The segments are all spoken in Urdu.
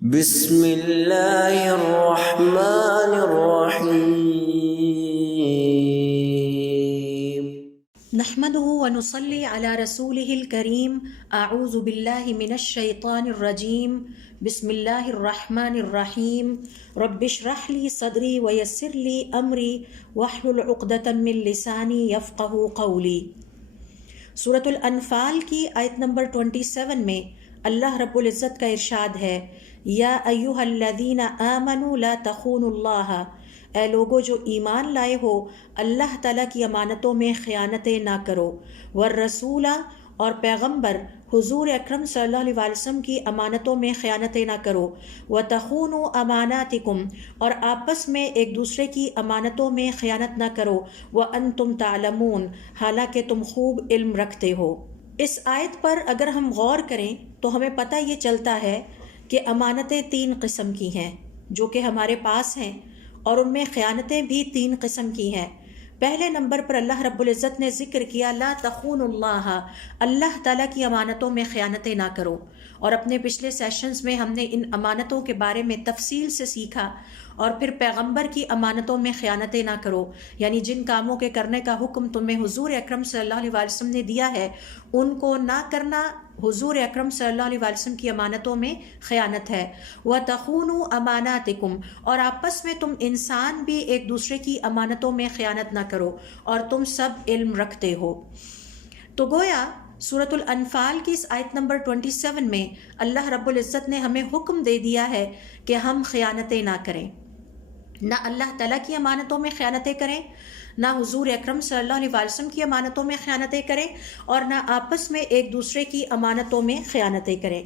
بسم اللہ الرحمن الرحیم نحمده ونصلي على رسوله الكريم اعوذ بالله من الشيطان الرجيم بسم الله الرحمن الرحيم رب اشرح لي صدري ويسر لي امري واحلل عقدة من لساني يفقهوا قولي۔ سورۃ الانفال کی آیت نمبر 27 میں اللہ رب العزت کا ارشاد ہے، یا ایھا الذین آمنوا لا تخونوا اللہ، اے لوگو جو ایمان لائے ہو اللہ تعالیٰ کی امانتوں میں خیانتیں نہ کرو، والرسول اور پیغمبر حضور اکرم صلی اللہ علیہ وسلم کی امانتوں میں خیانتیں نہ کرو، وتخونوا اماناتکم اور آپس میں ایک دوسرے کی امانتوں میں خیانت نہ کرو، وانتم تعلمون حالانکہ تم خوب علم رکھتے ہو۔ اس آیت پر اگر ہم غور کریں تو ہمیں پتہ یہ چلتا ہے کہ امانتیں 3 قسم کی ہیں جو کہ ہمارے پاس ہیں، اور ان میں خیانتیں بھی 3 قسم کی ہیں۔ پہلے نمبر پر اللہ رب العزت نے ذکر کیا لا تخونوا اللہ، اللہ تعالیٰ کی امانتوں میں خیانتیں نہ کرو، اور اپنے پچھلے سیشنز میں ہم نے ان امانتوں کے بارے میں تفصیل سے سیکھا، اور پھر پیغمبر کی امانتوں میں خیانتیں نہ کرو، یعنی جن کاموں کے کرنے کا حکم تمہیں حضور اکرم صلی اللہ علیہ وسلم نے دیا ہے ان کو نہ کرنا حضور اکرم صلی اللہ علیہ وسلم کی امانتوں میں خیانت ہے۔ وَتَخُونُوا أَمَانَاتِكُمْ اور آپس میں تم انسان بھی ایک دوسرے کی امانتوں میں خیانت نہ کرو، اور تم سب علم رکھتے ہو۔ تو گویا سورۃ الانفال کی اس آیت نمبر 27 میں اللہ رب العزت نے ہمیں حکم دے دیا ہے کہ ہم خیانتیں نہ کریں، نہ اللہ تعالیٰ کی امانتوں میں خیانتیں کریں، نہ حضور اکرم صلی اللہ علیہ وسلم کی امانتوں میں خیانتیں کریں، اور نہ آپس میں ایک دوسرے کی امانتوں میں خیانتیں کریں۔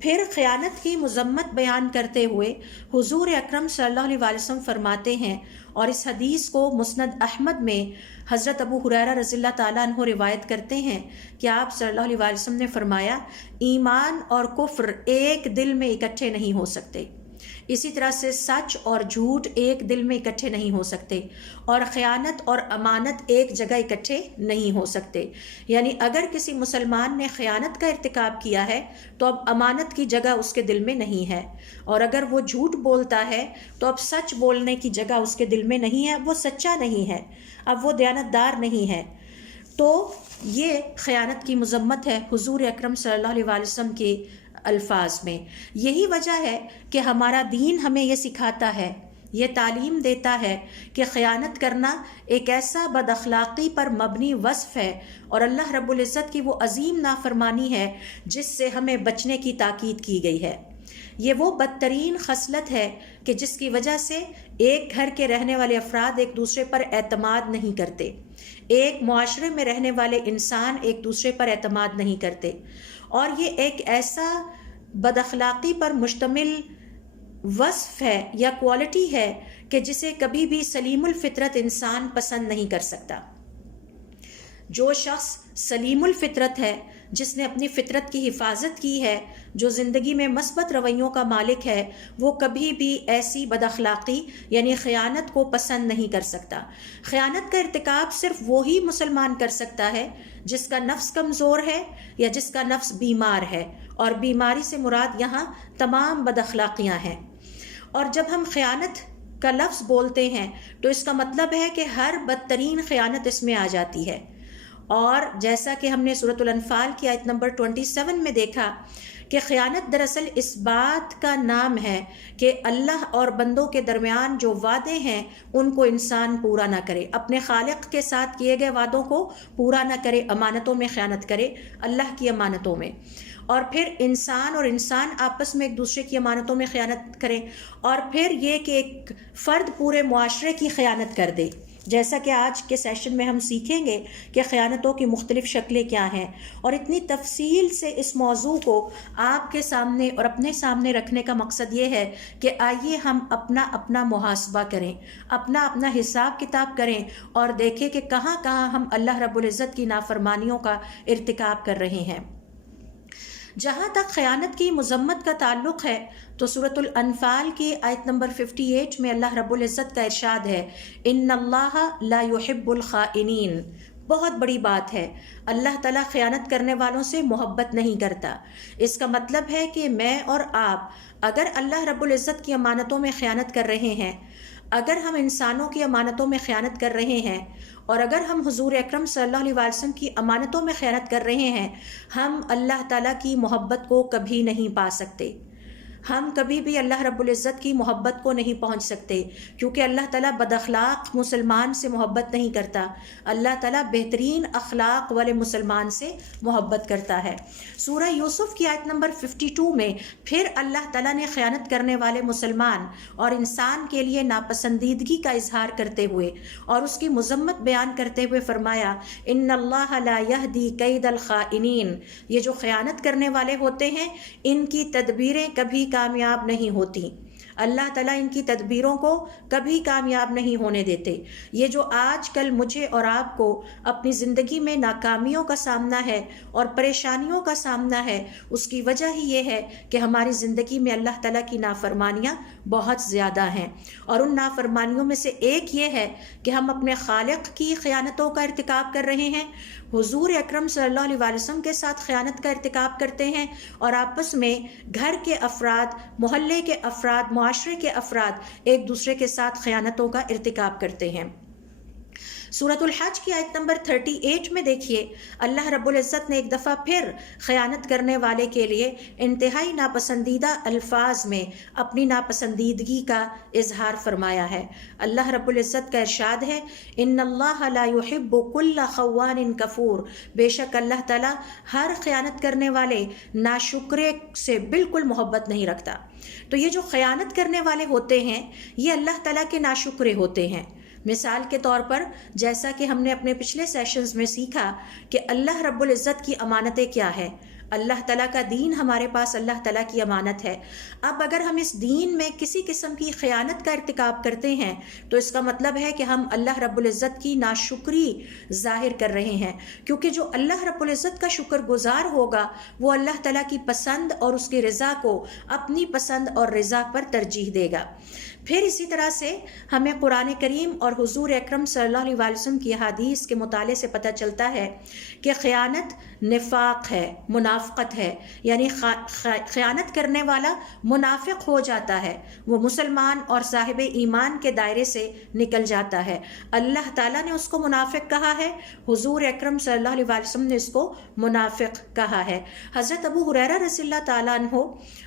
پھر خیانت کی مذمت بیان کرتے ہوئے حضور اکرم صلی اللہ علیہ وسلم فرماتے ہیں، اور اس حدیث کو مسند احمد میں حضرت ابو ہریرہ رضی اللہ تعالیٰ عنہ روایت کرتے ہیں کہ آپ صلی اللہ علیہ وسلم نے فرمایا، ایمان اور کفر ایک دل میں اکٹھے نہیں ہو سکتے، اسی طرح سے سچ اور جھوٹ ایک دل میں اکٹھے نہیں ہو سکتے، اور خیانت اور امانت ایک جگہ اکٹھے نہیں ہو سکتے۔ یعنی اگر کسی مسلمان نے خیانت کا ارتکاب کیا ہے تو اب امانت کی جگہ اس کے دل میں نہیں ہے، اور اگر وہ جھوٹ بولتا ہے تو اب سچ بولنے کی جگہ اس کے دل میں نہیں ہے، وہ سچا نہیں ہے، اب وہ دیانتدار نہیں ہے۔ تو یہ خیانت کی مذمت ہے حضور اکرم صلی اللہ علیہ وسلم کے الفاظ میں۔ یہی وجہ ہے کہ ہمارا دین ہمیں یہ سکھاتا ہے، یہ تعلیم دیتا ہے کہ خیانت کرنا ایک ایسا بد اخلاقی پر مبنی وصف ہے، اور اللہ رب العزت کی وہ عظیم نافرمانی ہے جس سے ہمیں بچنے کی تاکید کی گئی ہے۔ یہ وہ بدترین خصلت ہے کہ جس کی وجہ سے ایک گھر کے رہنے والے افراد ایک دوسرے پر اعتماد نہیں کرتے، ایک معاشرے میں رہنے والے انسان ایک دوسرے پر اعتماد نہیں کرتے، اور یہ ایک ایسا بد اخلاقی پر مشتمل وصف ہے یا کوالٹی ہے کہ جسے کبھی بھی سلیم الفطرت انسان پسند نہیں کر سکتا۔ جو شخص سلیم الفطرت ہے، جس نے اپنی فطرت کی حفاظت کی ہے، جو زندگی میں مثبت رویوں کا مالک ہے، وہ کبھی بھی ایسی بد اخلاقی یعنی خیانت کو پسند نہیں کر سکتا۔ خیانت کا ارتکاب صرف وہی مسلمان کر سکتا ہے جس کا نفس کمزور ہے یا جس کا نفس بیمار ہے، اور بیماری سے مراد یہاں تمام بد اخلاقیاں ہیں۔ اور جب ہم خیانت کا لفظ بولتے ہیں تو اس کا مطلب ہے کہ ہر بدترین خیانت اس میں آ جاتی ہے، اور جیسا کہ ہم نے سورۃ الانفال کی آیت نمبر 27 میں دیکھا کہ خیانت دراصل اس بات کا نام ہے کہ اللہ اور بندوں کے درمیان جو وعدے ہیں ان کو انسان پورا نہ کرے، اپنے خالق کے ساتھ کیے گئے وعدوں کو پورا نہ کرے، امانتوں میں خیانت کرے، اللہ کی امانتوں میں، اور پھر انسان اور انسان آپس میں ایک دوسرے کی امانتوں میں خیانت کرے، اور پھر یہ کہ ایک فرد پورے معاشرے کی خیانت کر دے، جیسا کہ آج کے سیشن میں ہم سیکھیں گے کہ خیانتوں کی مختلف شکلیں کیا ہیں۔ اور اتنی تفصیل سے اس موضوع کو آپ کے سامنے اور اپنے سامنے رکھنے کا مقصد یہ ہے کہ آئیے ہم اپنا محاسبہ کریں، اپنا حساب کتاب کریں، اور دیکھیں کہ کہاں کہاں ہم اللہ رب العزت کی نافرمانیوں کا ارتکاب کر رہے ہیں۔ جہاں تک خیانت کی مذمت کا تعلق ہے تو سورۃ الانفال کی آیت نمبر 58 میں اللہ رب العزت کا ارشاد ہے، ان اللہ لا يحب الخائنین، بہت بڑی بات ہے۔ اللہ تعالیٰ خیانت کرنے والوں سے محبت نہیں کرتا۔ اس کا مطلب ہے کہ میں اور آپ اگر اللہ رب العزت کی امانتوں میں خیانت کر رہے ہیں، اگر ہم انسانوں کی امانتوں میں خیانت کر رہے ہیں، اور اگر ہم حضور اکرم صلی اللہ علیہ وسلم کی امانتوں میں خیانت کر رہے ہیں، ہم اللہ تعالیٰ کی محبت کو کبھی نہیں پا سکتے۔ ہم کبھی بھی اللہ رب العزت کی محبت کو نہیں پہنچ سکتے، کیونکہ اللہ تعالیٰ بد اخلاق مسلمان سے محبت نہیں کرتا، اللہ تعالیٰ بہترین اخلاق والے مسلمان سے محبت کرتا ہے۔ سورہ یوسف کی آیت نمبر 52 میں پھر اللہ تعالیٰ نے خیانت کرنے والے مسلمان اور انسان کے لیے ناپسندیدگی کا اظہار کرتے ہوئے اور اس کی مذمت بیان کرتے ہوئے فرمایا، ان اللہ لا یہدی کید الخائنین، یہ جو خیانت کرنے والے ہوتے ہیں ان کی تدبیریں کبھی کامیاب نہیں ہوتی، اللہ تعالیٰ ان کی تدبیروں کو کبھی کامیاب نہیں ہونے دیتے۔ یہ جو آج کل مجھے اور آپ کو اپنی زندگی میں ناکامیوں کا سامنا ہے اور پریشانیوں کا سامنا ہے، اس کی وجہ ہی یہ ہے کہ ہماری زندگی میں اللہ تعالیٰ کی نافرمانیاں بہت زیادہ ہیں، اور ان نافرمانیوں میں سے ایک یہ ہے کہ ہم اپنے خالق کی خیانتوں کا ارتکاب کر رہے ہیں، حضور اکرم صلی اللہ علیہ وسلم کے ساتھ خیانت کا ارتکاب کرتے ہیں، اور آپس میں گھر کے افراد، محلے کے افراد، معاشرے کے افراد ایک دوسرے کے ساتھ خیانتوں کا ارتکاب کرتے ہیں۔ سورۃ الحج کی آیت نمبر 38 میں دیکھیے، اللہ رب العزت نے ایک دفعہ پھر خیانت کرنے والے کے لیے انتہائی ناپسندیدہ الفاظ میں اپنی ناپسندیدگی کا اظہار فرمایا ہے۔ اللہ رب العزت کا ارشاد ہے، ان اللہ لا يحب كل خوان کفور، بے شک اللہ تعالیٰ ہر خیانت کرنے والے ناشکرے سے بالکل محبت نہیں رکھتا۔ تو یہ جو خیانت کرنے والے ہوتے ہیں یہ اللہ تعالیٰ کے ناشکرے ہوتے ہیں۔ مثال کے طور پر جیسا کہ ہم نے اپنے پچھلے سیشنز میں سیکھا کہ اللہ رب العزت کی امانتیں کیا ہے، اللہ تعالیٰ کا دین ہمارے پاس اللہ تعالیٰ کی امانت ہے۔ اب اگر ہم اس دین میں کسی قسم کی خیانت کا ارتکاب کرتے ہیں تو اس کا مطلب ہے کہ ہم اللہ رب العزت کی ناشکری ظاہر کر رہے ہیں، کیونکہ جو اللہ رب العزت کا شکر گزار ہوگا وہ اللہ تعالیٰ کی پسند اور اس کی رضا کو اپنی پسند اور رضا پر ترجیح دے گا۔ پھر اسی طرح سے ہمیں قرآن کریم اور حضور اکرم صلی اللہ علیہ وسلم کی احادیث کے مطالعے سے پتہ چلتا ہے کہ خیانت نفاق ہے، منافقت ہے، یعنی خیانت کرنے والا منافق ہو جاتا ہے، وہ مسلمان اور صاحب ایمان کے دائرے سے نکل جاتا ہے۔ اللہ تعالیٰ نے اس کو منافق کہا ہے، حضور اکرم صلی اللہ علیہ وسلم نے اس کو منافق کہا ہے۔ حضرت ابو ہریرہ رضی اللہ تعالیٰ عنہ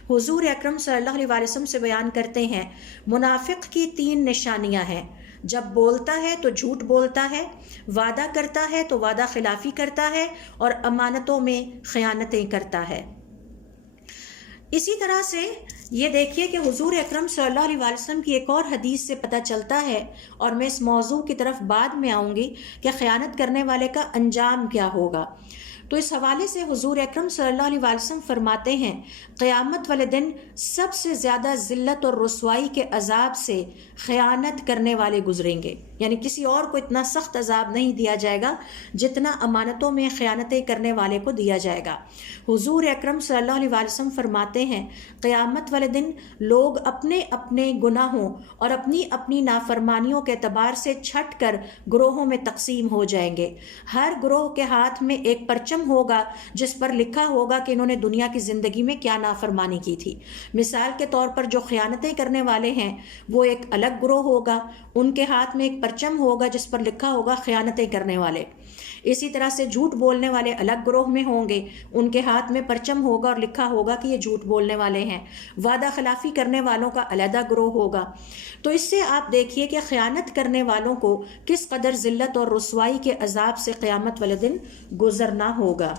حضور اکرم صلی اللہ علیہ وسلم سے بیان کرتے ہیں، منافق کی 3 نشانیاں ہیں، جب بولتا ہے تو جھوٹ بولتا ہے، وعدہ کرتا ہے تو وعدہ خلافی کرتا ہے، اور امانتوں میں خیانتیں کرتا ہے۔ اسی طرح سے یہ دیکھیے کہ حضور اکرم صلی اللہ علیہ وسلم کی ایک اور حدیث سے پتہ چلتا ہے، اور میں اس موضوع کی طرف بعد میں آؤں گی کہ خیانت کرنے والے کا انجام کیا ہوگا۔ تو اس حوالے سے حضور اکرم صلی اللہ علیہ وسلم فرماتے ہیں، قیامت والے دن سب سے زیادہ ذلت اور رسوائی کے عذاب سے خیانت کرنے والے گزریں گے، یعنی کسی اور کو اتنا سخت عذاب نہیں دیا جائے گا جتنا امانتوں میں خیانتیں کرنے والے کو دیا جائے گا۔ حضور اکرم صلی اللہ علیہ وسلم فرماتے ہیں، قیامت والے دن لوگ اپنے اپنے گناہوں اور اپنی اپنی نافرمانیوں کے اعتبار سے چھٹ کر گروہوں میں تقسیم ہو جائیں گے۔ ہر گروہ کے ہاتھ میں ایک پرچم ہوگا جس پر لکھا ہوگا کہ انہوں نے دنیا کی زندگی میں کیا نافرمانی کی تھی۔ مثال کے طور پر جو خیانتیں کرنے والے ہیں وہ ایک الگ گروہ ہوگا، ان کے ہاتھ میں ایک پرچم ہوگا جس پر لکھا ہوگا خیانتیں کرنے والے۔ اسی طرح سے جھوٹ بولنے والے الگ گروہ میں ہوں گے، ان کے ہاتھ میں پرچم ہوگا اور لکھا ہوگا کہ یہ جھوٹ بولنے والے ہیں۔ وعدہ خلافی کرنے والوں کا علیحدہ گروہ ہوگا۔ تو اس سے آپ دیکھیے کہ خیانت کرنے والوں کو کس قدر ذلت اور رسوائی کے عذاب سے قیامت والے دن گزرنا ہوگا۔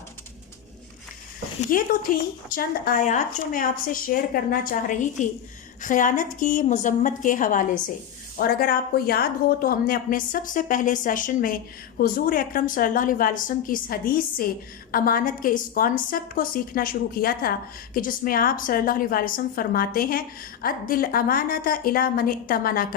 یہ تو تھی چند آیات جو میں آپ سے شیئر کرنا چاہ رہی تھی خیانت کی مذمت کے حوالے سے۔ اور اگر آپ کو یاد ہو تو ہم نے اپنے سب سے پہلے سیشن میں حضور اکرم صلی اللہ علیہ وسلم کی اس حدیث سے امانت کے اس کانسیپٹ کو سیکھنا شروع کیا تھا کہ جس میں آپ صلی اللہ علیہ وسلم فرماتے ہیں، اد الامانۃ الی من ائتمنک،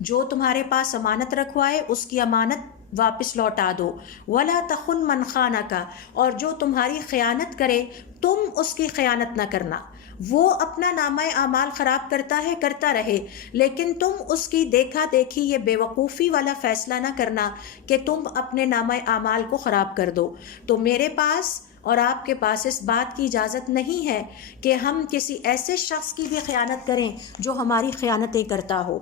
جو تمہارے پاس امانت رکھوائے اس کی امانت واپس لوٹا دو، ولا تخن من خانک، اور جو تمہاری خیانت کرے تم اس کی خیانت نہ کرنا، وہ اپنا نامہ اعمال خراب کرتا ہے، کرتا رہے، لیکن تم اس کی دیکھا دیکھی یہ بے وقوفی والا فیصلہ نہ کرنا کہ تم اپنے نامہ اعمال کو خراب کر دو۔ تو میرے پاس اور آپ کے پاس اس بات کی اجازت نہیں ہے کہ ہم کسی ایسے شخص کی بھی خیانت کریں جو ہماری خیانتیں کرتا ہو۔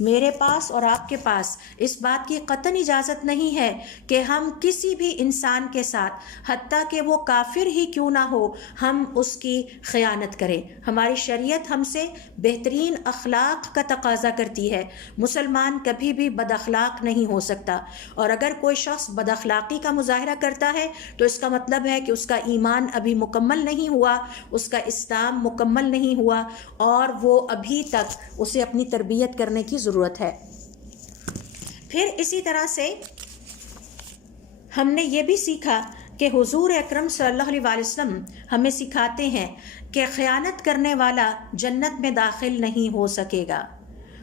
میرے پاس اور آپ کے پاس اس بات کی قطعاً اجازت نہیں ہے کہ ہم کسی بھی انسان کے ساتھ، حتیٰ کہ وہ کافر ہی کیوں نہ ہو، ہم اس کی خیانت کریں۔ ہماری شریعت ہم سے بہترین اخلاق کا تقاضا کرتی ہے۔ مسلمان کبھی بھی بد اخلاق نہیں ہو سکتا، اور اگر کوئی شخص بد اخلاقی کا مظاہرہ کرتا ہے تو اس کا مطلب ہے کہ اس کا ایمان ابھی مکمل نہیں ہوا، اس کا اسلام مکمل نہیں ہوا، اور وہ ابھی تک اسے اپنی تربیت کرنے کی ضرورت ہے۔ پھر اسی طرح سے ہم نے یہ بھی سیکھا کہ حضور اکرم صلی اللہ علیہ وسلم ہمیں سکھاتے ہیں کہ خیانت کرنے والا جنت میں داخل نہیں ہو سکے گا،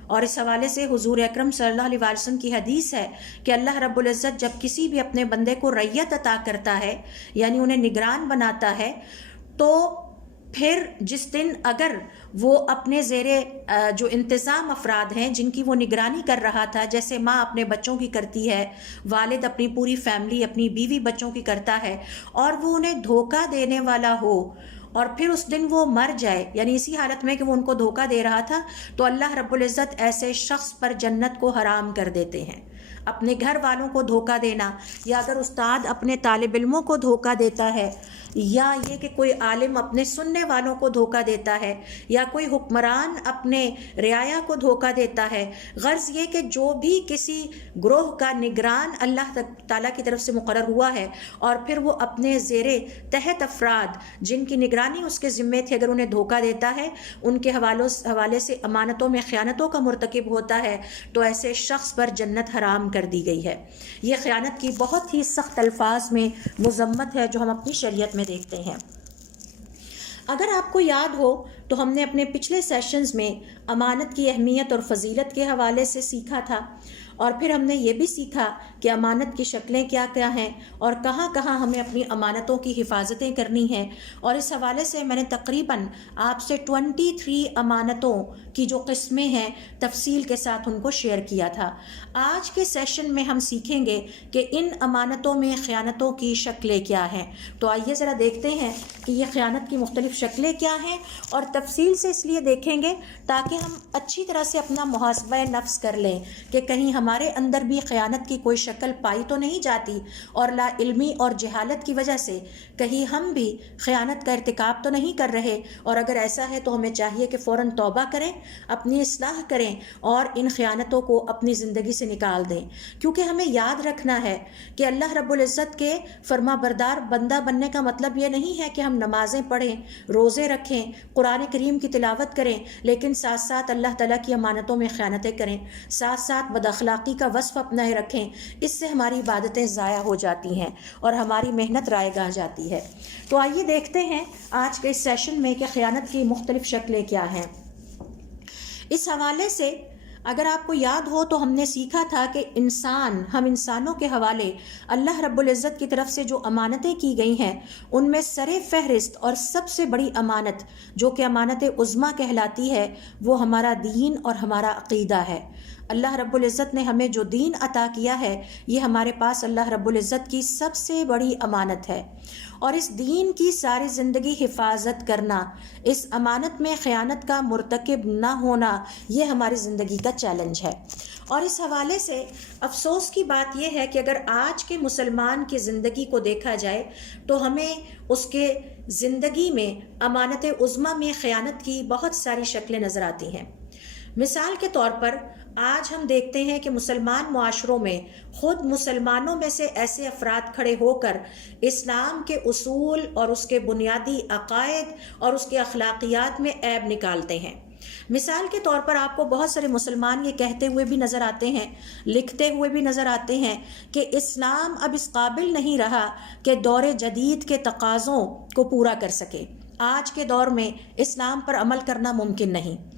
اور اس حوالے سے حضور اکرم صلی اللہ علیہ وسلم کی حدیث ہے کہ اللہ رب العزت جب کسی بھی اپنے بندے کو ریت عطا کرتا ہے، یعنی انہیں نگران بناتا ہے، تو پھر جس دن اگر وہ اپنے زیر جو انتظام افراد ہیں جن کی وہ نگرانی کر رہا تھا، جیسے ماں اپنے بچوں کی کرتی ہے، والد اپنی پوری فیملی، اپنی بیوی بچوں کی کرتا ہے، اور وہ انہیں دھوکہ دینے والا ہو، اور پھر اس دن وہ مر جائے، یعنی اسی حالت میں کہ وہ ان کو دھوکہ دے رہا تھا، تو اللہ رب العزت ایسے شخص پر جنت کو حرام کر دیتے ہیں۔ اپنے گھر والوں کو دھوکہ دینا، یا اگر استاد اپنے طالب علموں کو دھوکہ دیتا ہے، یا یہ کہ کوئی عالم اپنے سننے والوں کو دھوکہ دیتا ہے، یا کوئی حکمران اپنے رعایا کو دھوکہ دیتا ہے، غرض یہ کہ جو بھی کسی گروہ کا نگران اللہ تعالیٰ کی طرف سے مقرر ہوا ہے، اور پھر وہ اپنے زیر تحت افراد جن کی نگرانی اس کے ذمے تھی اگر انہیں دھوکہ دیتا ہے، ان کے حوالے سے امانتوں میں خیانتوں کا مرتکب ہوتا ہے، تو ایسے شخص پر جنت حرام کر دی گئی ہے۔ یہ خیانت کی بہت ہی سخت الفاظ میں مذمت ہے جو ہم اپنی شریعت میں دیکھتے ہیں۔ اگر آپ کو یاد ہو تو ہم نے اپنے پچھلے سیشنز میں امانت کی اہمیت اور فضیلت کے حوالے سے سیکھا تھا، اور پھر ہم نے یہ بھی سیکھا کہ امانت کی شکلیں کیا کیا ہیں اور کہاں کہاں ہمیں اپنی امانتوں کی حفاظتیں کرنی ہیں، اور اس حوالے سے میں نے تقریباً آپ سے 23 امانتوں کی جو قسمیں ہیں تفصیل کے ساتھ ان کو شیئر کیا تھا۔ آج کے سیشن میں ہم سیکھیں گے کہ ان امانتوں میں خیانتوں کی شکلیں کیا ہیں۔ تو آئیے ذرا دیکھتے ہیں کہ یہ خیانت کی مختلف شکلیں کیا ہیں، اور تفصیل سے اس لیے دیکھیں گے تاکہ ہم اچھی طرح سے اپنا محاسبہ نفس کر لیں کہ کہیں ہمارے اندر بھی خیانت کی کوئی شکل پائی تو نہیں جاتی، اور لا علمی اور جہالت کی وجہ سے کہیں ہم بھی خیانت کا ارتکاب تو نہیں کر رہے، اور اگر ایسا ہے تو ہمیں چاہیے کہ فوراً توبہ کریں، اپنی اصلاح کریں، اور ان خیانتوں کو اپنی زندگی سے نکال دیں، کیونکہ ہمیں یاد رکھنا ہے کہ اللہ رب العزت کے فرما بردار بندہ بننے کا مطلب یہ نہیں ہے کہ ہم نمازیں پڑھیں، روزے رکھیں، قرآن کریم کی تلاوت کریں، لیکن ساتھ ساتھ اللہ تعالیٰ کی امانتوں میں خیانتیں کریں، ساتھ ساتھ بد اخلاقی کا وصف اپنائے رکھیں۔ اس سے ہماری عبادتیں ضائع ہو جاتی ہیں اور ہماری محنت رائے گاہ جاتی ہے۔ تو آئیے دیکھتے ہیں آج کے اس سیشن میں کہ خیانت کی مختلف شکلیں کیا ہیں۔ اس حوالے سے اگر آپ کو یاد ہو تو ہم نے سیکھا تھا کہ ہم انسانوں کے حوالے اللہ رب العزت کی طرف سے جو امانتیں کی گئی ہیں ان میں سر فہرست اور سب سے بڑی امانت جو کہ امانت عظمیٰ کہلاتی ہے وہ ہمارا دین اور ہمارا عقیدہ ہے۔ اللہ رب العزت نے ہمیں جو دین عطا کیا ہے یہ ہمارے پاس اللہ رب العزت کی سب سے بڑی امانت ہے، اور اس دین کی ساری زندگی حفاظت کرنا، اس امانت میں خیانت کا مرتکب نہ ہونا، یہ ہماری زندگی کا چیلنج ہے۔ اور اس حوالے سے افسوس کی بات یہ ہے کہ اگر آج کے مسلمان کی زندگی کو دیکھا جائے تو ہمیں اس کے زندگی میں امانت عظمیٰ میں خیانت کی بہت ساری شکلیں نظر آتی ہیں۔ مثال کے طور پر آج ہم دیکھتے ہیں کہ مسلمان معاشروں میں خود مسلمانوں میں سے ایسے افراد کھڑے ہو کر اسلام کے اصول اور اس کے بنیادی عقائد اور اس کے اخلاقیات میں عیب نکالتے ہیں۔ مثال کے طور پر آپ کو بہت سارے مسلمان یہ کہتے ہوئے بھی نظر آتے ہیں، لکھتے ہوئے بھی نظر آتے ہیں کہ اسلام اب اس قابل نہیں رہا کہ دور جدید کے تقاضوں کو پورا کر سکے، آج کے دور میں اسلام پر عمل کرنا ممکن نہیں۔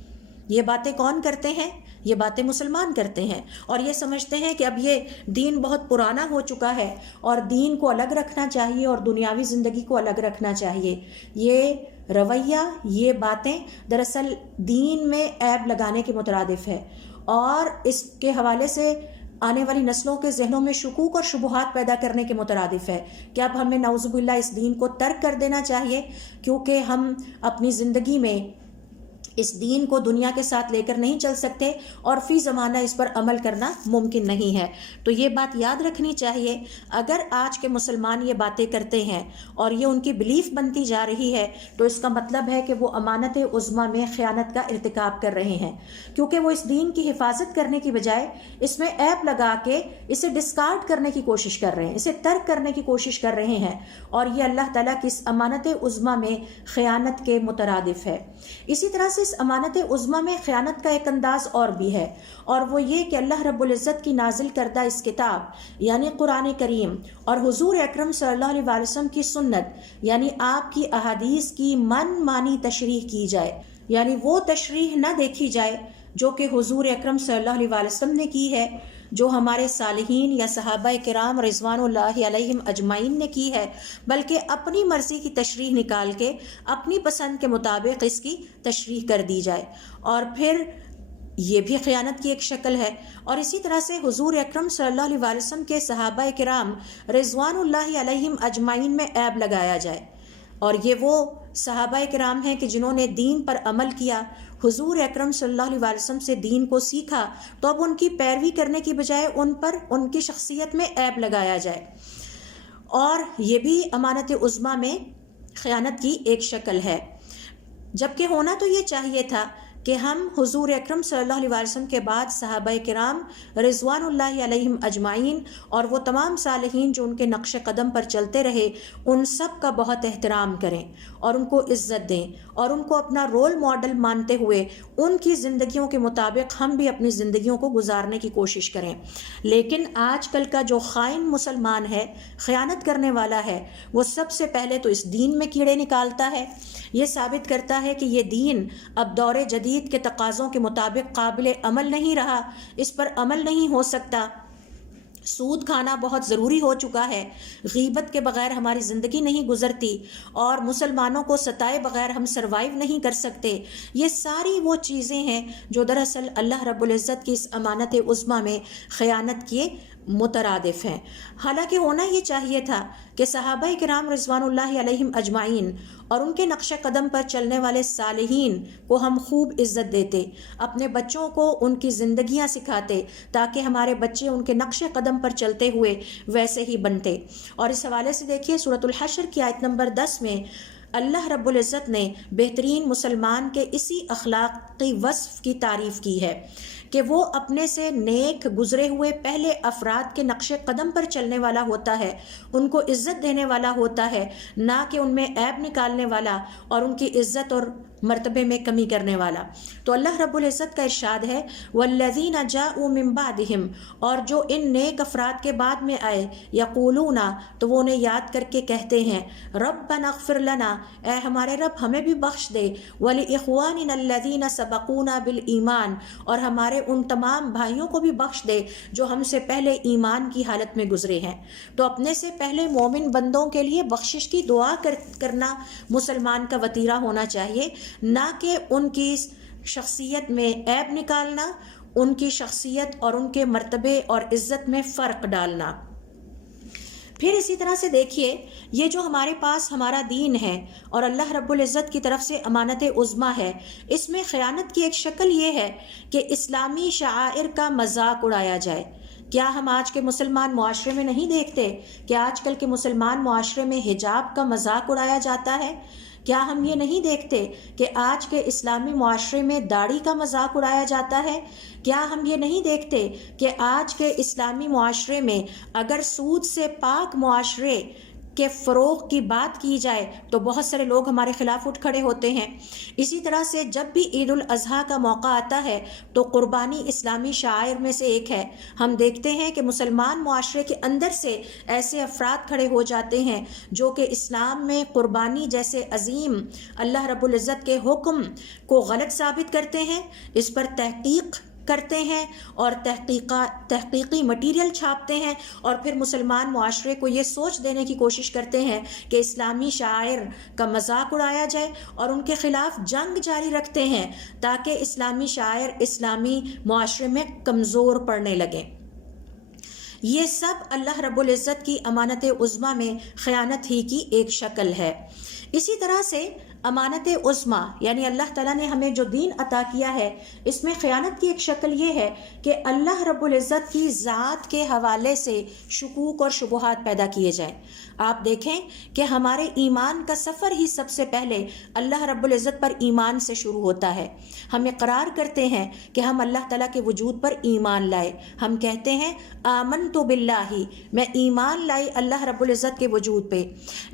یہ باتیں کون کرتے ہیں؟ یہ باتیں مسلمان کرتے ہیں اور یہ سمجھتے ہیں کہ اب یہ دین بہت پرانا ہو چکا ہے اور دین کو الگ رکھنا چاہیے اور دنیاوی زندگی کو الگ رکھنا چاہیے. یہ رویہ، یہ باتیں دراصل دین میں عیب لگانے کے مترادف ہے اور اس کے حوالے سے آنے والی نسلوں کے ذہنوں میں شکوک اور شبہات پیدا کرنے کے مترادف ہے کہ اب ہمیں نعوذ باللہ اس دین کو ترک کر دینا چاہیے کیونکہ ہم اپنی زندگی میں اس دین کو دنیا کے ساتھ لے کر نہیں چل سکتے اور فی زمانہ اس پر عمل کرنا ممکن نہیں ہے. تو یہ بات یاد رکھنی چاہیے. اگر آج کے مسلمان یہ باتیں کرتے ہیں اور یہ ان کی بلیف بنتی جا رہی ہے تو اس کا مطلب ہے کہ وہ امانت عظمیٰ میں خیانت کا ارتکاب کر رہے ہیں کیونکہ وہ اس دین کی حفاظت کرنے کی بجائے اس میں عیب لگا کے اسے ڈسکارڈ کرنے کی کوشش کر رہے ہیں، اسے ترک کرنے کی کوشش کر رہے ہیں اور یہ اللہ تعالیٰ کی اس امانت عظمیٰ میں خیانت کے مترادف ہے. اسی طرح سے اس امانت عظمیٰ میں خیانت کا ایک انداز اور بھی ہے اور وہ یہ کہ اللہ رب العزت کی نازل کردہ اس کتاب یعنی قرآن کریم اور حضور اکرم صلی اللہ علیہ وسلم کی سنت یعنی آپ کی احادیث کی من مانی تشریح کی جائے، یعنی وہ تشریح نہ دیکھی جائے جو کہ حضور اکرم صلی اللہ علیہ وسلم نے کی ہے، جو ہمارے صالحین یا صحابہ کرام رضوان اللہ علیہم اجمعین نے کی ہے، بلکہ اپنی مرضی کی تشریح نکال کے اپنی پسند کے مطابق اس کی تشریح کر دی جائے اور پھر یہ بھی خیانت کی ایک شکل ہے. اور اسی طرح سے حضور اکرم صلی اللہ علیہ وسلم کے صحابہ کرام رضوان اللہ علیہم اجمعین میں عیب لگایا جائے اور یہ وہ صحابہ کرام ہیں کہ جنہوں نے دین پر عمل کیا، حضور اکرم صلی اللہ علیہ وسلم سے دین کو سیکھا، تو اب ان کی پیروی کرنے کی بجائے ان پر ان کی شخصیت میں عیب لگایا جائے اور یہ بھی امانت عظمیٰ میں خیانت کی ایک شکل ہے. جبکہ ہونا تو یہ چاہیے تھا کہ ہم حضور اکرم صلی اللہ علیہ وسلم کے بعد صحابہ کرام رضوان اللہ علیہم اجمعین اور وہ تمام صالحین جو ان کے نقش قدم پر چلتے رہے ان سب کا بہت احترام کریں اور ان کو عزت دیں اور ان کو اپنا رول ماڈل مانتے ہوئے ان کی زندگیوں کے مطابق ہم بھی اپنی زندگیوں کو گزارنے کی کوشش کریں. لیکن آج کل کا جو خائن مسلمان ہے، خیانت کرنے والا ہے، وہ سب سے پہلے تو اس دین میں کیڑے نکالتا ہے، یہ ثابت کرتا ہے کہ یہ دین اب دور جدید کے تقاضوں کے مطابق قابل عمل نہیں رہا، اس پر عمل نہیں ہو سکتا. سود کھانا بہت ضروری ہو چکا ہے، غیبت کے بغیر ہماری زندگی نہیں گزرتی اور مسلمانوں کو ستائے بغیر ہم سروائیو نہیں کر سکتے. یہ ساری وہ چیزیں ہیں جو دراصل اللہ رب العزت کی اس امانت عظمیٰ میں خیانت کے مترادف ہیں. حالانکہ ہونا یہ چاہیے تھا کہ صحابہ کرام رضوان اللہ علیہم اجمعین اور ان کے نقش قدم پر چلنے والے صالحین کو ہم خوب عزت دیتے، اپنے بچوں کو ان کی زندگیاں سکھاتے تاکہ ہمارے بچے ان کے نقش قدم پر چلتے ہوئے ویسے ہی بنتے. اور اس حوالے سے دیکھیے سورۃ الحشر کی آیت نمبر 10 میں اللہ رب العزت نے بہترین مسلمان کے اسی اخلاقی وصف کی تعریف کی ہے کہ وہ اپنے سے نیک گزرے ہوئے پہلے افراد کے نقش قدم پر چلنے والا ہوتا ہے، ان کو عزت دینے والا ہوتا ہے، نہ کہ ان میں عیب نکالنے والا اور ان کی عزت اور مرتبے میں کمی کرنے والا. تو اللہ رب العزت کا ارشاد ہے والذین جاءوا من بعدہم، اور جو ان نیک افراد کے بعد میں آئے، یقولون، تو وہ انہیں یاد کر کے کہتے ہیں ربنا اغفر لنا، اے ہمارے رب ہمیں بھی بخش دے، ولاخواننا الذین سبقونا بالایمان، اور ہمارے ان تمام بھائیوں کو بھی بخش دے جو ہم سے پہلے ایمان کی حالت میں گزرے ہیں. تو اپنے سے پہلے مومن بندوں کے لیے بخشش کی دعا کرنا مسلمان کا وتیرہ ہونا چاہیے، نہ کہ ان کی شخصیت میں عیب نکالنا، ان کی شخصیت اور ان کے مرتبے اور عزت میں فرق ڈالنا. پھر اسی طرح سے دیکھیے یہ جو ہمارے پاس ہمارا دین ہے اور اللہ رب العزت کی طرف سے امانت عظمیٰ ہے، اس میں خیانت کی ایک شکل یہ ہے کہ اسلامی شعائر کا مذاق اڑایا جائے. کیا ہم آج کے مسلمان معاشرے میں نہیں دیکھتے کہ آج کل کے مسلمان معاشرے میں حجاب کا مذاق اڑایا جاتا ہے؟ کیا ہم یہ نہیں دیکھتے کہ آج کے اسلامی معاشرے میں داڑھی کا مذاق اڑایا جاتا ہے؟ کیا ہم یہ نہیں دیکھتے کہ آج کے اسلامی معاشرے میں اگر سود سے پاک معاشرے کے فروغ کی بات کی جائے تو بہت سارے لوگ ہمارے خلاف اٹھ کھڑے ہوتے ہیں؟ اسی طرح سے جب بھی عید الاضحیٰ کا موقع آتا ہے تو قربانی اسلامی شعائر میں سے ایک ہے. ہم دیکھتے ہیں کہ مسلمان معاشرے کے اندر سے ایسے افراد کھڑے ہو جاتے ہیں جو کہ اسلام میں قربانی جیسے عظیم اللہ رب العزت کے حکم کو غلط ثابت کرتے ہیں، اس پر تحقیق کرتے ہیں اور تحقیقی مٹیریل چھاپتے ہیں، اور پھر مسلمان معاشرے کو یہ سوچ دینے کی کوشش کرتے ہیں کہ اسلامی شاعر کا مذاق اڑایا جائے، اور ان کے خلاف جنگ جاری رکھتے ہیں تاکہ اسلامی شاعر اسلامی معاشرے میں کمزور پڑنے لگیں۔ یہ سب اللہ رب العزت کی امانت عظمیٰ میں خیانت ہی کی ایک شکل ہے۔ اسی طرح سے امانت عظمیٰ یعنی اللہ تعالیٰ نے ہمیں جو دین عطا کیا ہے، اس میں خیانت کی ایک شکل یہ ہے کہ اللہ رب العزت کی ذات کے حوالے سے شکوک اور شبہات پیدا کیے جائیں۔ آپ دیکھیں کہ ہمارے ایمان کا سفر ہی سب سے پہلے اللہ رب العزت پر ایمان سے شروع ہوتا ہے۔ ہم اقرار کرتے ہیں کہ ہم اللہ تعالیٰ کے وجود پر ایمان لائے، ہم کہتے ہیں آمنت باللہ، میں ایمان لائی اللہ رب العزت کے وجود پہ۔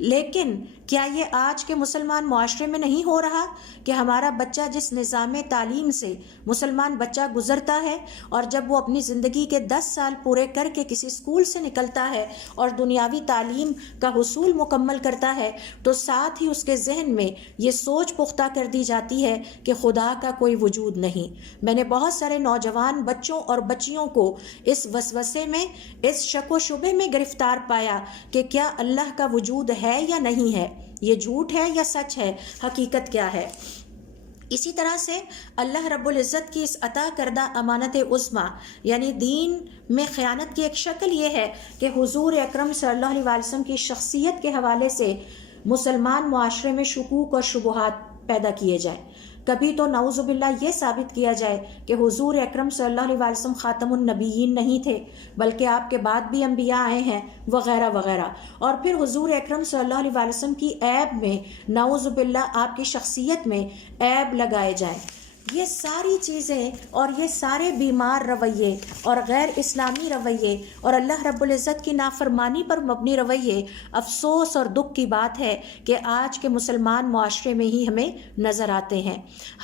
لیکن کیا یہ آج کے مسلمان معاشرے میں نہیں ہو رہا کہ ہمارا بچہ جس نظام تعلیم سے مسلمان بچہ گزرتا ہے، اور جب وہ اپنی زندگی کے 10 سال پورے کر کے کسی اسکول سے نکلتا ہے اور دنیاوی تعلیم کا حصول مکمل کرتا ہے، تو ساتھ ہی اس کے ذہن میں یہ سوچ پختہ کر دی جاتی ہے کہ خدا کا کوئی وجود نہیں۔ میں نے بہت سارے نوجوان بچوں اور بچیوں کو اس وسوسے میں، اس شک و شبے میں گرفتار پایا کہ کیا اللہ کا وجود ہے یا نہیں ہے، یہ جھوٹ ہے یا سچ ہے، حقیقت کیا ہے۔ اسی طرح سے اللہ رب العزت کی اس عطا کردہ امانت عظمیٰ یعنی دین میں خیانت کی ایک شکل یہ ہے کہ حضور اکرم صلی اللہ علیہ وسلم کی شخصیت کے حوالے سے مسلمان معاشرے میں شکوک اور شبہات پیدا کیے جائیں۔ کبھی تو نعوذ باللہ یہ ثابت کیا جائے کہ حضور اکرم صلی اللہ علیہ وسلم خاتم النبیین نہیں تھے، بلکہ آپ کے بعد بھی انبیاء آئے ہیں، وغیرہ وغیرہ، اور پھر حضور اکرم صلی اللہ علیہ وسلم کی عیب میں نعوذ باللہ آپ کی شخصیت میں عیب لگائے جائیں۔ یہ ساری چیزیں اور یہ سارے بیمار رویے اور غیر اسلامی رویے اور اللہ رب العزت کی نافرمانی پر مبنی رویے افسوس اور دکھ کی بات ہے کہ آج کے مسلمان معاشرے میں ہی ہمیں نظر آتے ہیں۔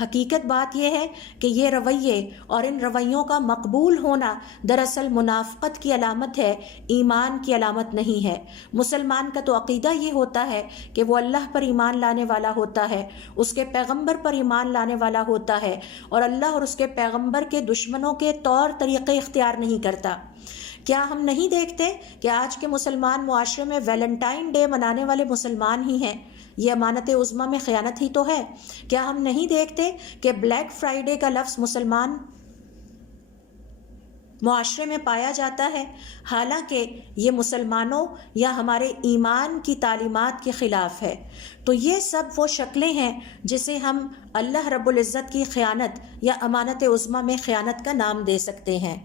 حقیقت بات یہ ہے کہ یہ رویے اور ان رویوں کا مقبول ہونا دراصل منافقت کی علامت ہے، ایمان کی علامت نہیں ہے۔ مسلمان کا تو عقیدہ یہ ہوتا ہے کہ وہ اللہ پر ایمان لانے والا ہوتا ہے، اس کے پیغمبر پر ایمان لانے والا ہوتا ہے، اور اللہ اور اس کے پیغمبر کے دشمنوں کے طور طریقے اختیار نہیں کرتا۔ کیا ہم نہیں دیکھتے کہ آج کے مسلمان معاشرے میں ویلنٹائن ڈے منانے والے مسلمان ہی ہیں؟ یہ امانت عظمیٰ میں خیانت ہی تو ہے۔ کیا ہم نہیں دیکھتے کہ بلیک فرائیڈے کا لفظ مسلمان معاشرے میں پایا جاتا ہے، حالانکہ یہ مسلمانوں یا ہمارے ایمان کی تعلیمات کے خلاف ہے؟ تو یہ سب وہ شکلیں ہیں جسے ہم اللہ رب العزت کی خیانت یا امانت عظمیٰ میں خیانت کا نام دے سکتے ہیں۔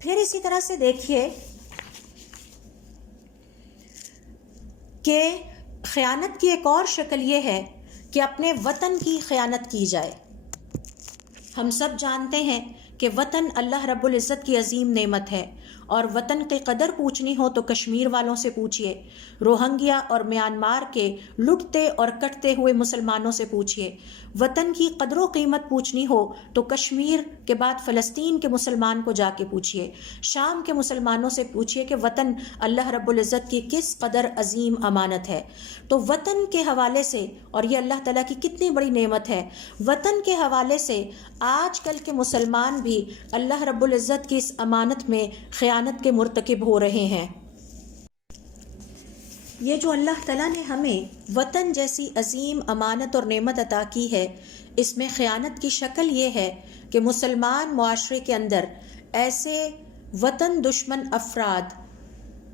پھر اسی طرح سے دیکھیے کہ خیانت کی ایک اور شکل یہ ہے کہ اپنے وطن کی خیانت کی جائے۔ ہم سب جانتے ہیں کہ وطن اللہ رب العزت کی عظیم نعمت ہے، اور وطن کی قدر پوچھنی ہو تو کشمیر والوں سے پوچھئے، روہنگیا اور میانمار کے لٹتے اور کٹتے ہوئے مسلمانوں سے پوچھئے۔ وطن کی قدر و قیمت پوچھنی ہو تو کشمیر کے بعد فلسطین کے مسلمان کو جا کے پوچھئے، شام کے مسلمانوں سے پوچھئے کہ وطن اللہ رب العزت کی کس قدر عظیم امانت ہے۔ تو وطن کے حوالے سے، اور یہ اللہ تعالیٰ کی کتنی بڑی نعمت ہے، وطن کے حوالے سے آج کل کے مسلمان بھی اللہ رب العزت کی اس امانت میں خیانت کے مرتکب ہو رہے ہیں۔ یہ جو اللہ تعالیٰ نے ہمیں وطن جیسی عظیم امانت اور نعمت عطا کی ہے، اس میں خیانت کی شکل یہ ہے کہ مسلمان معاشرے کے اندر ایسے وطن دشمن افراد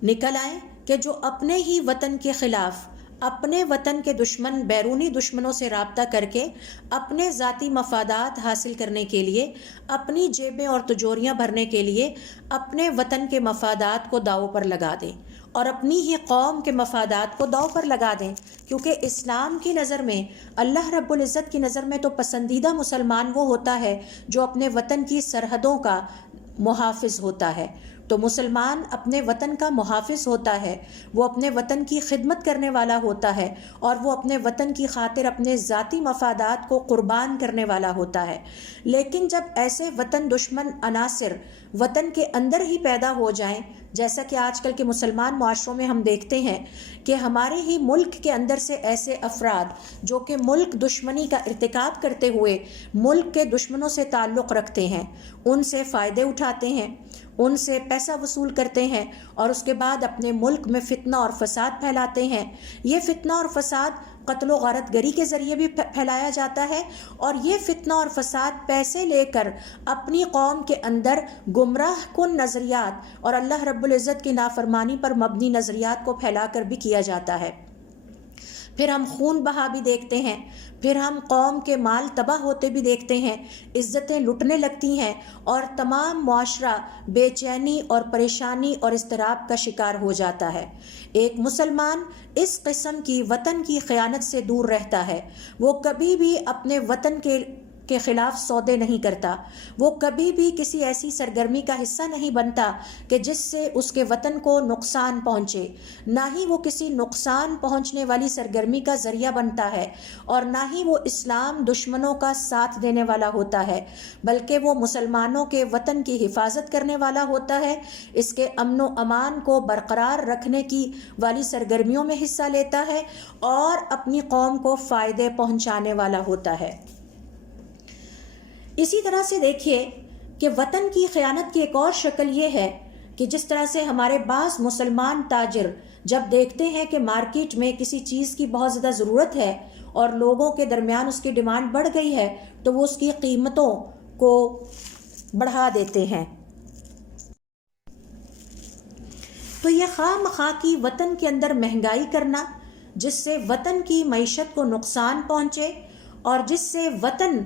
نکل آئیں کہ جو اپنے ہی وطن کے خلاف، اپنے وطن کے دشمن بیرونی دشمنوں سے رابطہ کر کے اپنے ذاتی مفادات حاصل کرنے کے لیے، اپنی جیبیں اور تجوریاں بھرنے کے لیے اپنے وطن کے مفادات کو داؤ پر لگا دیں، اور اپنی ہی قوم کے مفادات کو داؤ پر لگا دیں، کیونکہ اسلام کی نظر میں، اللہ رب العزت کی نظر میں تو پسندیدہ مسلمان وہ ہوتا ہے جو اپنے وطن کی سرحدوں کا محافظ ہوتا ہے۔ تو مسلمان اپنے وطن کا محافظ ہوتا ہے، وہ اپنے وطن کی خدمت کرنے والا ہوتا ہے، اور وہ اپنے وطن کی خاطر اپنے ذاتی مفادات کو قربان کرنے والا ہوتا ہے۔ لیکن جب ایسے وطن دشمن عناصر وطن کے اندر ہی پیدا ہو جائیں، جیسا کہ آج کل کے مسلمان معاشروں میں ہم دیکھتے ہیں کہ ہمارے ہی ملک کے اندر سے ایسے افراد جو کہ ملک دشمنی کا ارتکاب کرتے ہوئے ملک کے دشمنوں سے تعلق رکھتے ہیں، ان سے فائدے اٹھاتے ہیں، ان سے پیسہ وصول کرتے ہیں، اور اس کے بعد اپنے ملک میں فتنہ اور فساد پھیلاتے ہیں۔ یہ فتنہ اور فساد قتل و غارت گری کے ذریعے بھی پھیلایا جاتا ہے، اور یہ فتنہ اور فساد پیسے لے کر اپنی قوم کے اندر گمراہ کن نظریات اور اللہ رب العزت کی نافرمانی پر مبنی نظریات کو پھیلا کر بھی کیا جاتا ہے۔ پھر ہم خون بہا بھی دیکھتے ہیں، پھر ہم قوم کے مال تباہ ہوتے بھی دیکھتے ہیں، عزتیں لٹنے لگتی ہیں، اور تمام معاشرہ بے چینی اور پریشانی اور اضطراب کا شکار ہو جاتا ہے۔ ایک مسلمان اس قسم کی وطن کی خیانت سے دور رہتا ہے۔ وہ کبھی بھی اپنے وطن کے خلاف سودے نہیں کرتا، وہ کبھی بھی کسی ایسی سرگرمی کا حصہ نہیں بنتا کہ جس سے اس کے وطن کو نقصان پہنچے، نہ ہی وہ کسی نقصان پہنچنے والی سرگرمی کا ذریعہ بنتا ہے، اور نہ ہی وہ اسلام دشمنوں کا ساتھ دینے والا ہوتا ہے، بلکہ وہ مسلمانوں کے وطن کی حفاظت کرنے والا ہوتا ہے، اس کے امن و امان کو برقرار رکھنے کی والی سرگرمیوں میں حصہ لیتا ہے، اور اپنی قوم کو فائدے پہنچانے والا ہوتا ہے۔ اسی طرح سے دیکھیے کہ وطن کی خیانت کی ایک اور شکل یہ ہے کہ جس طرح سے ہمارے بعض مسلمان تاجر جب دیکھتے ہیں کہ مارکیٹ میں کسی چیز کی بہت زیادہ ضرورت ہے اور لوگوں کے درمیان اس کی ڈیمانڈ بڑھ گئی ہے، تو وہ اس کی قیمتوں کو بڑھا دیتے ہیں۔ تو یہ خواہ مخواہ کی وطن کے اندر مہنگائی کرنا، جس سے وطن کی معیشت کو نقصان پہنچے اور جس سے وطن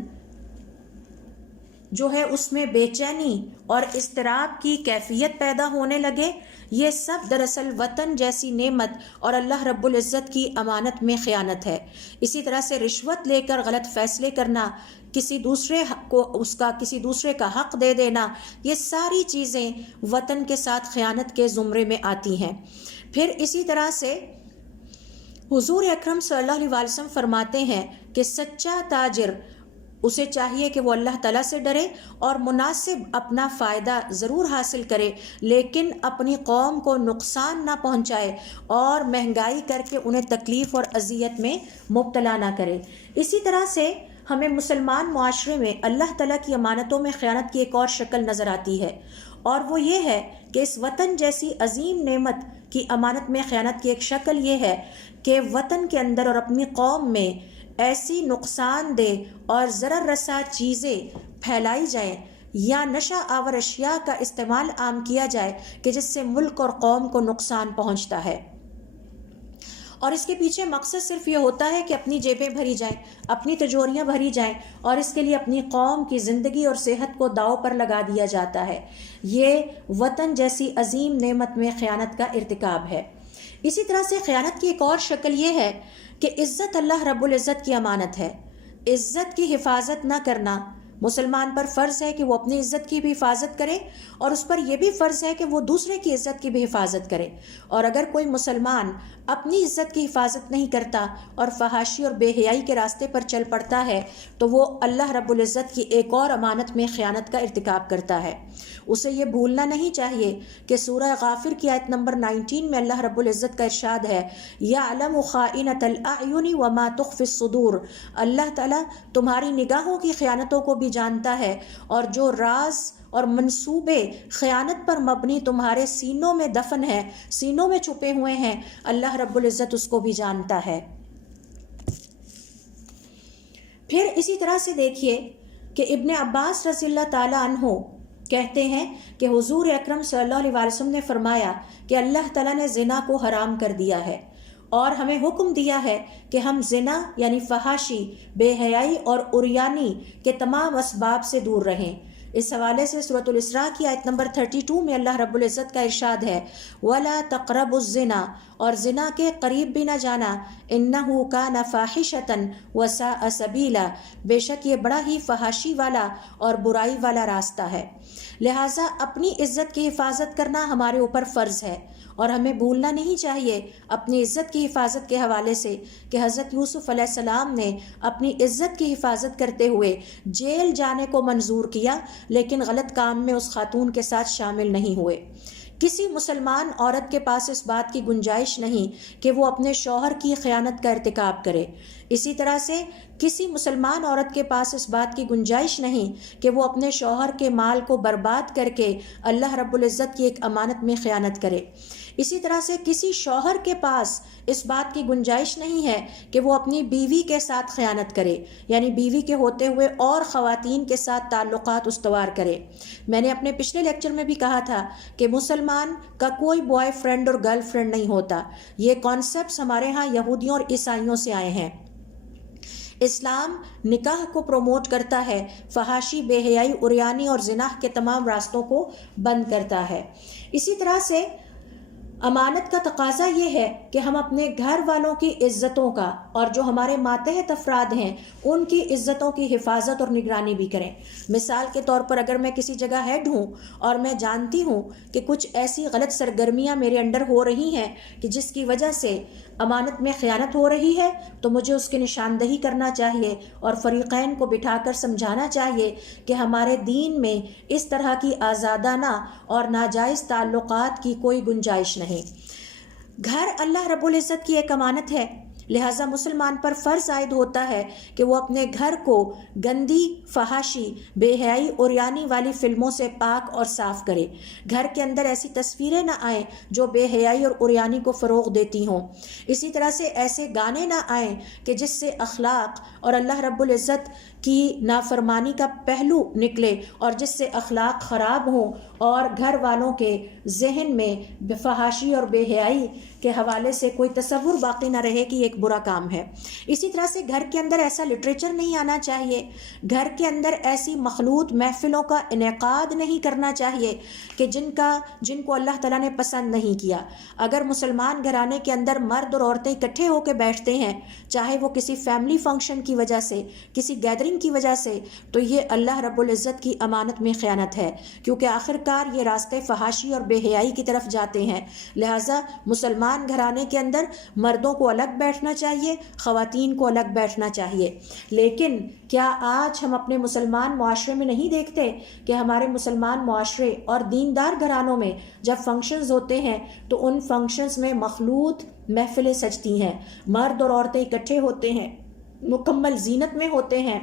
جو ہے اس میں بے چینی اور اضطراب کی کیفیت پیدا ہونے لگے، یہ سب دراصل وطن جیسی نعمت اور اللہ رب العزت کی امانت میں خیانت ہے۔ اسی طرح سے رشوت لے کر غلط فیصلے کرنا، کسی دوسرے کا حق دے دینا، یہ ساری چیزیں وطن کے ساتھ خیانت کے زمرے میں آتی ہیں۔ پھر اسی طرح سے حضور اکرم صلی اللہ علیہ وسلم فرماتے ہیں کہ سچا تاجر اسے چاہیے کہ وہ اللہ تعالیٰ سے ڈرے اور مناسب اپنا فائدہ ضرور حاصل کرے، لیکن اپنی قوم کو نقصان نہ پہنچائے اور مہنگائی کر کے انہیں تکلیف اور اذیت میں مبتلا نہ کرے۔ اسی طرح سے ہمیں مسلمان معاشرے میں اللہ تعالیٰ کی امانتوں میں خیانت کی ایک اور شکل نظر آتی ہے، اور وہ یہ ہے کہ اس وطن جیسی عظیم نعمت کی امانت میں خیانت کی ایک شکل یہ ہے کہ وطن کے اندر اور اپنی قوم میں ایسی نقصان دہ اور ضرر رساں چیزیں پھیلائی جائیں یا نشہ آور اشیاء کا استعمال عام کیا جائے کہ جس سے ملک اور قوم کو نقصان پہنچتا ہے، اور اس کے پیچھے مقصد صرف یہ ہوتا ہے کہ اپنی جیبیں بھری جائیں، اپنی تجوریاں بھری جائیں، اور اس کے لیے اپنی قوم کی زندگی اور صحت کو داؤ پر لگا دیا جاتا ہے۔ یہ وطن جیسی عظیم نعمت میں خیانت کا ارتکاب ہے۔ اسی طرح سے خیانت کی ایک اور شکل یہ ہے کہ عزت اللہ رب العزت کی امانت ہے، عزت کی حفاظت نہ کرنا مسلمان پر فرض ہے کہ وہ اپنی عزت کی بھی حفاظت کرے، اور اس پر یہ بھی فرض ہے کہ وہ دوسرے کی عزت کی بھی حفاظت کرے، اور اگر کوئی مسلمان اپنی عزت کی حفاظت نہیں کرتا اور فحاشی اور بے حیائی کے راستے پر چل پڑتا ہے تو وہ اللہ رب العزت کی ایک اور امانت میں خیانت کا ارتکاب کرتا ہے۔ اسے یہ بھولنا نہیں چاہیے کہ سورہ غافر کی آیت نمبر 19 میں اللہ رب العزت کا ارشاد ہے، یعلم خائنۃ الاعین وما تخفی الصدور، اللہ تعالیٰ تمہاری نگاہوں کی خیانتوں کو بھی جانتا ہے، اور جو راز اور منصوبے خیانت پر مبنی تمہارے سینوں میں دفن ہیں، سینوں میں چھپے ہوئے ہیں، اللہ رب العزت اس کو بھی جانتا ہے۔ پھر اسی طرح سے دیکھیے کہ ابن عباس رضی اللہ تعالیٰ عنہ کہتے ہیں کہ حضور اکرم صلی اللہ علیہ وسلم نے فرمایا کہ اللہ تعالیٰ نے زنا کو حرام کر دیا ہے، اور ہمیں حکم دیا ہے کہ ہم زنا یعنی فحاشی، بے حیائی اور عریانی کے تمام اسباب سے دور رہیں۔ اس حوالے سے سورۃ الاسراء کی آیت نمبر 32 میں اللہ رب العزت کا ارشاد ہے وَلَا تَقْرَبُوا الزِّنَا، اور زنا کے قریب بھی نہ جانا، إِنَّهُ كَانَ فَاحِشَةً وَسَاءَ سَبِيلًا، بے شک یہ بڑا ہی فحاشی والا اور برائی والا راستہ ہے۔ لہٰذا اپنی عزت کی حفاظت کرنا ہمارے اوپر فرض ہے، اور ہمیں بھولنا نہیں چاہیے اپنی عزت کی حفاظت کے حوالے سے کہ حضرت یوسف علیہ السلام نے اپنی عزت کی حفاظت کرتے ہوئے جیل جانے کو منظور کیا، لیکن غلط کام میں اس خاتون کے ساتھ شامل نہیں ہوئے۔ کسی مسلمان عورت کے پاس اس بات کی گنجائش نہیں کہ وہ اپنے شوہر کی خیانت کا ارتکاب کرے۔ اسی طرح سے کسی مسلمان عورت کے پاس اس بات کی گنجائش نہیں کہ وہ اپنے شوہر کے مال کو برباد کر کے اللہ رب العزت کی ایک امانت میں خیانت کرے۔ اسی طرح سے کسی شوہر کے پاس اس بات کی گنجائش نہیں ہے کہ وہ اپنی بیوی کے ساتھ خیانت کرے، یعنی بیوی کے ہوتے ہوئے اور خواتین کے ساتھ تعلقات استوار کرے۔ میں نے اپنے پچھلے لیکچر میں بھی کہا تھا کہ مسلمان کا کوئی بوائے فرینڈ اور گرل فرینڈ نہیں ہوتا۔ یہ کانسیپٹس ہمارے ہاں یہودیوں اور عیسائیوں سے آئے ہیں۔ اسلام نکاح کو پروموٹ کرتا ہے، فحاشی، بے حیائی، عریانی اور زنا کے تمام راستوں کو بند کرتا ہے۔ اسی طرح سے امانت کا تقاضا یہ ہے کہ ہم اپنے گھر والوں کی عزتوں کا اور جو ہمارے ماتحت افراد ہیں ان کی عزتوں کی حفاظت اور نگرانی بھی کریں۔ مثال کے طور پر اگر میں کسی جگہ ہیڈ ہوں اور میں جانتی ہوں کہ کچھ ایسی غلط سرگرمیاں میرے انڈر ہو رہی ہیں کہ جس کی وجہ سے امانت میں خیانت ہو رہی ہے، تو مجھے اس کی نشاندہی کرنا چاہیے اور فریقین کو بٹھا کر سمجھانا چاہیے کہ ہمارے دین میں اس طرح کی آزادانہ اور ناجائز تعلقات کی کوئی گنجائش نہیں۔ گھر اللہ رب العزت کی ایک امانت ہے، لہٰذا مسلمان پر فرض عائد ہوتا ہے کہ وہ اپنے گھر کو گندی، فحاشی، بے حیائی، عریانی والی فلموں سے پاک اور صاف کرے۔ گھر کے اندر ایسی تصویریں نہ آئیں جو بے حیائی اور عریانی کو فروغ دیتی ہوں۔ اسی طرح سے ایسے گانے نہ آئیں کہ جس سے اخلاق اور اللہ رب العزت کی نافرمانی کا پہلو نکلے اور جس سے اخلاق خراب ہوں اور گھر والوں کے ذہن میں فحاشی اور بے حیائی کے حوالے سے کوئی تصور باقی نہ رہے کہ یہ ایک برا کام ہے۔ اسی طرح سے گھر کے اندر ایسا لٹریچر نہیں آنا چاہیے، گھر کے اندر ایسی مخلوط محفلوں کا انعقاد نہیں کرنا چاہیے کہ جن کو اللہ تعالیٰ نے پسند نہیں کیا۔ اگر مسلمان گھرانے کے اندر مرد اور عورتیں اکٹھے ہو کے بیٹھتے ہیں، چاہے وہ کسی فیملی فنکشن کی وجہ سے، کسی گیدرنگ کی وجہ سے، تو یہ اللہ رب العزت کی امانت میں خیانت ہے، کیونکہ آخرکار یہ راستے فحاشی اور بے حیائی کی طرف جاتے ہیں۔ لہٰذا مسلمان گھرانے کے اندر مردوں کو الگ بیٹھنا چاہیے، خواتین کو الگ بیٹھنا چاہیے۔ لیکن کیا آج ہم اپنے مسلمان معاشرے میں نہیں دیکھتے کہ ہمارے مسلمان معاشرے اور دیندار گھرانوں میں جب فنکشنز ہوتے ہیں تو ان فنکشنز میں مخلوط محفلیں سجتی ہیں، مرد اور عورتیں اکٹھے ہوتے ہیں، مکمل زینت میں ہوتے ہیں،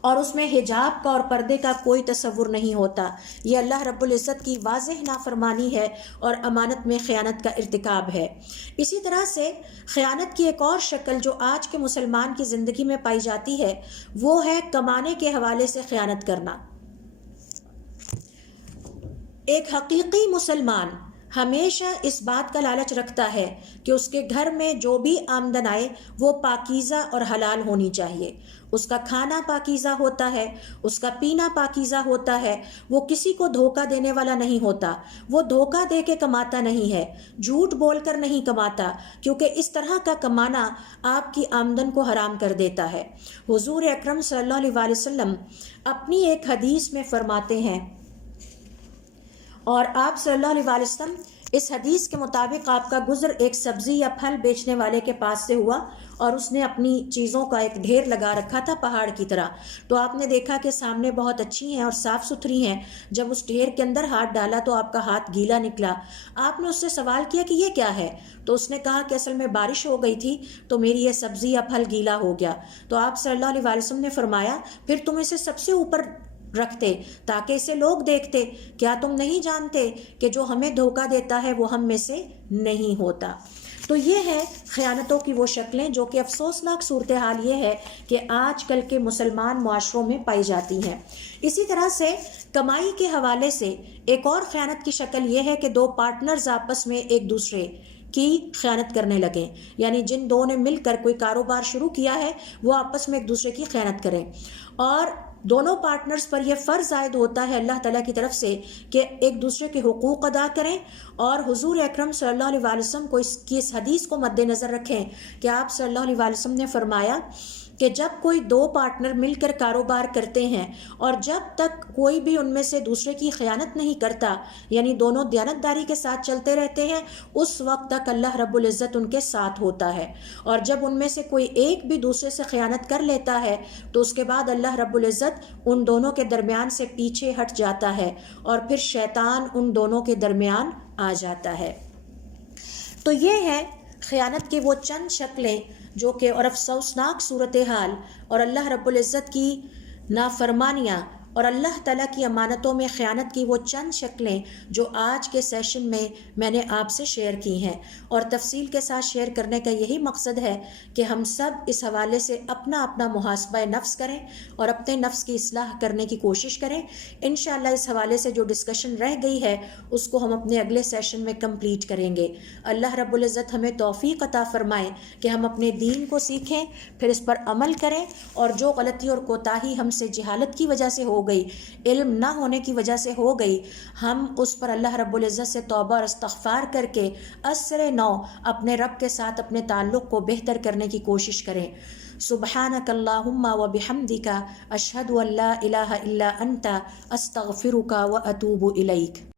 اور اس میں حجاب کا اور پردے کا کوئی تصور نہیں ہوتا۔ یہ اللہ رب العزت کی واضح نافرمانی ہے اور امانت میں خیانت کا ارتکاب ہے۔ اسی طرح سے خیانت کی ایک اور شکل جو آج کے مسلمان کی زندگی میں پائی جاتی ہے وہ ہے کمانے کے حوالے سے خیانت کرنا۔ ایک حقیقی مسلمان ہمیشہ اس بات کا لالچ رکھتا ہے کہ اس کے گھر میں جو بھی آمدن آئے وہ پاکیزہ اور حلال ہونی چاہیے۔ اس کا کھانا پاکیزہ ہوتا ہے، اس کا پینا پاکیزہ ہوتا ہے، وہ کسی کو دھوکہ دینے والا نہیں ہوتا، وہ دھوکہ دے کے کماتا نہیں ہے، جھوٹ بول کر نہیں کماتا، کیونکہ اس طرح کا کمانا آپ کی آمدن کو حرام کر دیتا ہے۔ حضور اکرم صلی اللہ علیہ وسلم اپنی ایک حدیث میں فرماتے ہیں، اور آپ صلی اللہ علیہ وسلم اس حدیث کے مطابق آپ کا گزر ایک سبزی یا پھل بیچنے والے کے پاس سے ہوا اور اس نے اپنی چیزوں کا ایک ڈھیر لگا رکھا تھا پہاڑ کی طرح۔ تو آپ نے دیکھا کہ سامنے بہت اچھی ہیں اور صاف ستھری ہیں، جب اس ڈھیر کے اندر ہاتھ ڈالا تو آپ کا ہاتھ گیلا نکلا۔ آپ نے اس سے سوال کیا کہ یہ کیا ہے؟ تو اس نے کہا کہ اصل میں بارش ہو گئی تھی تو میری یہ سبزی یا پھل گیلا ہو گیا۔ تو آپ صلی اللہ علیہ وسلم نے فرمایا پھر تم اسے سب سے اوپر رکھتے تاکہ اسے لوگ دیکھتے، کیا تم نہیں جانتے کہ جو ہمیں دھوکہ دیتا ہے وہ ہم میں سے نہیں ہوتا؟ تو یہ ہے خیانتوں کی وہ شکلیں جو کہ افسوسناک صورتحال یہ ہے کہ آج کل کے مسلمان معاشروں میں پائی جاتی ہیں۔ اسی طرح سے کمائی کے حوالے سے ایک اور خیانت کی شکل یہ ہے کہ دو پارٹنرز آپس میں ایک دوسرے کی خیانت کرنے لگیں، یعنی جن دو نے مل کر کوئی کاروبار شروع کیا ہے وہ آپس میں ایک دوسرے کی خیانت کریں۔ اور دونوں پارٹنرز پر یہ فرض عائد ہوتا ہے اللہ تعالیٰ کی طرف سے کہ ایک دوسرے کے حقوق ادا کریں، اور حضور اکرم صلی اللہ علیہ وسلم کو اس حدیث کو مد نظر رکھیں کہ آپ صلی اللہ علیہ وسلم نے فرمایا کہ جب کوئی دو پارٹنر مل کر کاروبار کرتے ہیں اور جب تک کوئی بھی ان میں سے دوسرے کی خیانت نہیں کرتا، یعنی دونوں دیانتداری کے ساتھ چلتے رہتے ہیں، اس وقت تک اللہ رب العزت ان کے ساتھ ہوتا ہے، اور جب ان میں سے کوئی ایک بھی دوسرے سے خیانت کر لیتا ہے تو اس کے بعد اللہ رب العزت ان دونوں کے درمیان سے پیچھے ہٹ جاتا ہے اور پھر شیطان ان دونوں کے درمیان آ جاتا ہے۔ تو یہ ہے خیانت کے وہ چند شکلیں جو کہ اور افسوسناک صورتحال اور اللہ رب العزت کی نافرمانیاں اور اللہ تعالیٰ کی امانتوں میں خیانت کی وہ چند شکلیں جو آج کے سیشن میں نے آپ سے شیئر کی ہیں، اور تفصیل کے ساتھ شیئر کرنے کا یہی مقصد ہے کہ ہم سب اس حوالے سے اپنا محاسبہ نفس کریں اور اپنے نفس کی اصلاح کرنے کی کوشش کریں۔ انشاءاللہ اس حوالے سے جو ڈسکشن رہ گئی ہے اس کو ہم اپنے اگلے سیشن میں کمپلیٹ کریں گے۔ اللہ رب العزت ہمیں توفیق عطا فرمائے کہ ہم اپنے دین کو سیکھیں، پھر اس پر عمل کریں، اور جو غلطی اور کوتاہی ہم سے جہالت کی وجہ سے ہو گئی، علم نہ ہونے کی وجہ سے ہو گئی، ہم اس پر اللہ رب العزت سے توبہ اور استغفار کر کے اسرِ نو اپنے رب کے ساتھ اپنے تعلق کو بہتر کرنے کی کوشش کریں۔ سبحانک اللہم و بحمدک اشہد ان لا الہ الا انت استغفرک و اتوب الیک۔